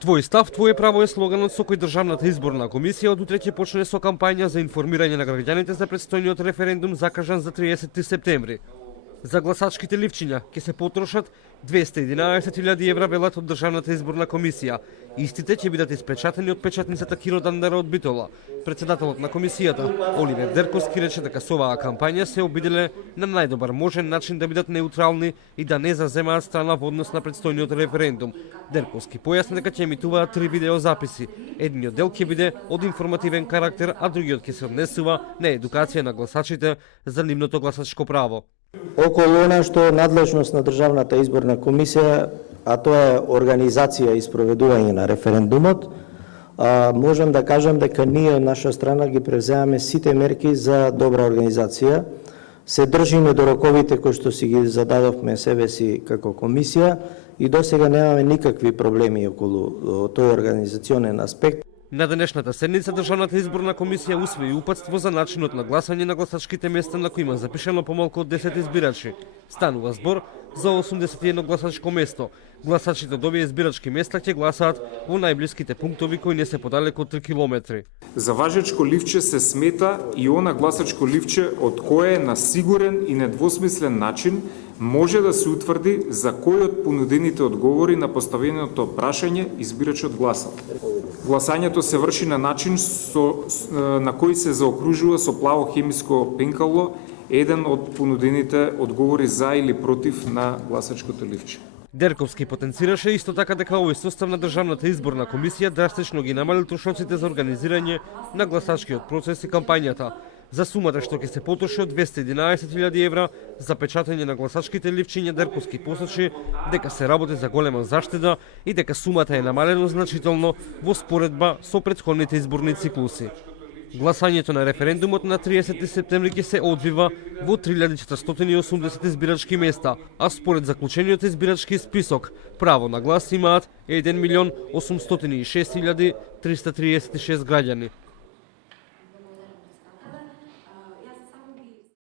Твој став, твое право е слоганот со кој Државната изборна комисија од утре ќе почне со кампања за информирање на граѓаните за предстојниот референдум закажан за 30 септември. За гласачките ливчиња ќе се потрошат 211.000 евра, велат од Државната изборна комисија. Истите ќе бидат испечатени од печатницата Киро Дандера од Битола. Председателот на комисијата, Оливер Дерковски, рече дека со оваа кампања се обиделе на најдобар можен начин да бидат неутрални и да не заземаат страна во однос на предстојниот референдум. Дерковски појасни дека ќе емитуваат 3 видеозаписи. Едниот дел ќе биде од информативен карактер, а другиот ќе се однесува на едукација на гласачите за нивното гласачко право. Околу она што е надлежност на Државната изборна комисија, а тоа е организација и спроведување на референдумот, можем да кажем дека ние од наша страна ги превземаме сите мерки за добра организација. Се држиме до роковите кои што си ги зададовме себе си како комисија и досега немаме никакви проблеми околу тој организационен аспект. На денешната седница Државната изборна комисија усвои упатство за начинот на гласање на гласачките места на кои има запишано помалку од 10 избирачи. Станува збор за 81 гласачко место. Гласачите од овие избирачки места ќе гласаат во најблиските пунктови кои не се подалеку од 3 километри. За важечко ливче се смета и она гласачко ливче од кое на сигурен и недвосмислен начин може да се утврди за кој од понудените одговори на поставеното прашање избирачот гласал. Гласањето се врши на начин на кој се заокружува со плаво хемиско пенкало еден од понудените одговори за или против на гласачкото ливче. Дерковски потенцираше исто така дека овој состав на Државната изборна комисија драстично ги намалил трошоците за организирање на гласачкиот процес и кампањата. За сумата што ќе се потроши од 211.000 евра за печатање на гласачките ливчиња, Дерковски посочи дека се работи за голема заштеда и дека сумата е намалена значително во споредба со претходните изборни циклуси. Гласањето на референдумот на 30 септември ќе се одвива во 3480 избирачки места, а според заклучениот избирачки список, право на глас имаат 1.806.336 граѓани.